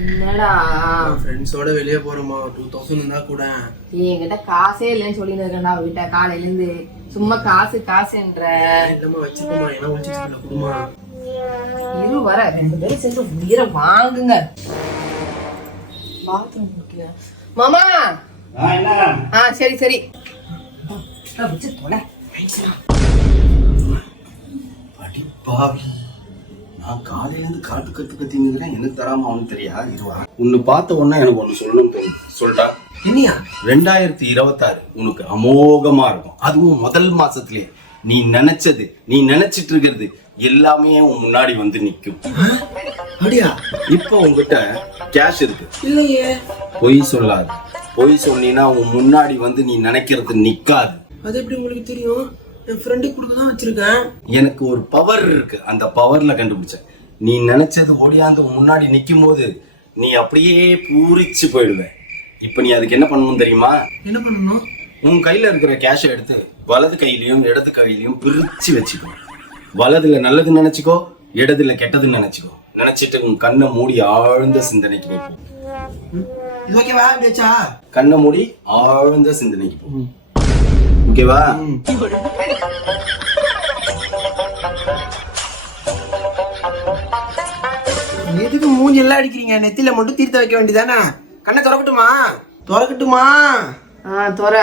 என்னடா ஃப்ரெண்ட்ஸோட வெளியே போறோமா 2000 இருந்தா கூட. என்கிட்ட காசே இல்லைன்னு சொல்லிட்டு இருக்கேன்டா அவகிட்ட காலையில இருந்து. சும்மா காசு காசுன்ற இல்லம்மா வச்சிருக்கோமா, ஏன்னா ஒழிச்சிட்டு குடுமா. இரு வர 2 பேரும் சேர்ந்து உயிரை வாங்குங்க. பாத்ரூம் முக்கியம் மாமா. சரி சரி வச்சு தொலை. படிப்பாவி, நான் காலையில இருந்து காட்டு கத்து கத்தினுங்கிறேன். எனக்கு தராம அவனுக்கு தெரியா? இருவா உன்னை பார்த்த உடனே எனக்கு ஒண்ணு சொல்லணும்னு தோணும். சொல்லிட்டா என்னையா? 2026 உனக்கு அமோகமா இருக்கும். அதுவும் முதல் மாசத்துலயே நீ நினைச்சது, நீ நினைச்சிட்டு இருக்கிறது எல்லாமே உன் முன்னாடி வந்து நிக்கும். அப்படியா? இப்போ உங்ககிட்ட கேஷ் இருக்கு இல்லையே. பொய் சொல்லாது. பொய் சொன்னீங்கன்னா உன் முன்னாடி வந்து நீ நினைக்கிறது நிக்காது. அது எப்படி உங்களுக்கு தெரியும்? என் ஃப்ரெண்டுக்கு கொடுக்க தான் வச்சிருக்கேன். எனக்கு ஒரு பவர் இருக்கு, அந்த பவர்ல கண்டுபிடிச்சேன். நீ நினைச்சது ஓடியாந்து முன்னாடி நிக்கும் போது நீ அப்படியே பூரிச்சு போயிடுவேன். இப்ப நீ அதுக்கு என்ன பண்ணணும் தெரியுமா? என்ன பண்ணணும்? உன் கையில இருக்கிற கேஷை எடுத்து வலது கையிலயும் இடது கையிலயும் பிரிச்சு வச்சுக்கோ. வலதுல நல்லது நினைச்சுக்கோ, இடதுல கெட்டதுன்னு நினைச்சுக்கோ. நினைச்சிட்டு உன் கண்ணை மூடி ஆழ்ந்த சிந்தனைக்கு போ. ஓகேவா? அப்படியாச்சா? கண்ணை மூடி ஆழ்ந்த சிந்தனைக்கு போ. ஓகேவா? எதுக்கு மூஞ்சி எல்லாம் அடிக்கிறீங்க? நெத்தில மட்டும் தீர்த்த வைக்க வேண்டியதானே? கண்ணை திறக்கட்டுமா? திறக்கட்டுமா? தொற.